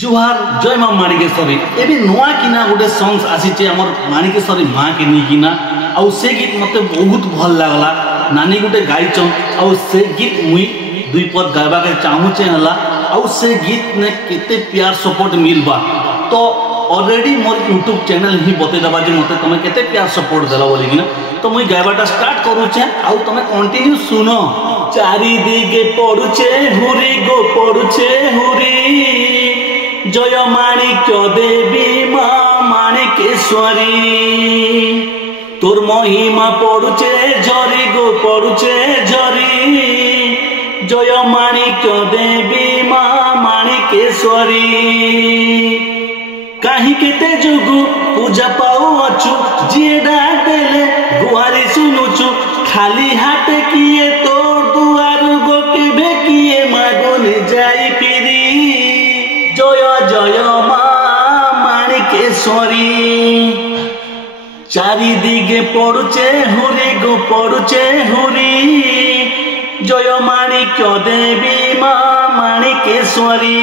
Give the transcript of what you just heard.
जुहार जय माँ माणिकेश्वरी एबे नुआ किना गोटे सॉन्ग्स आसीचे हमर माणिकेश्वरी माँ के नी किना आउ से गीत मते बहुत भल लागला नानी गोटे गाइचन आउ से गीत मुई दुई पद गायबा के चाहूचे हला आउ से गीत ने केते प्यार सपोर्ट मिलबा तो ऑलरेडी मोर यूट्यूब चैनल ही बते दबा जे मते तमे केते प्यार सपोर्ट देला बोली किना तो मुई गायबाटा स्टार्ट करूचे आउ तमे कंटिन्यू सुनो चारि दिगे पडुचे हुरी गो पडुचे हुरी जय माणिक्य देवी माँ माणिकेश्वरी तोर महिमा पड़ुचे झरी गो पड़ुचे झरी जय माणिक्य देवी माँ माणिकेश्वरी कहीं केते जुगु पूजा पाऊ अछु जिए डाटेले गुहारी सुनुछु खाली हाथ किए तोर दुआर गो केबे किए मागोने जाई फिरी जय जय माँ माणिकेश्वरी चारि दिगे पड़ुचे हुरी गो पड़ुचे हुरी जय माणिक्य देवी माँ माणिकेश्वरी।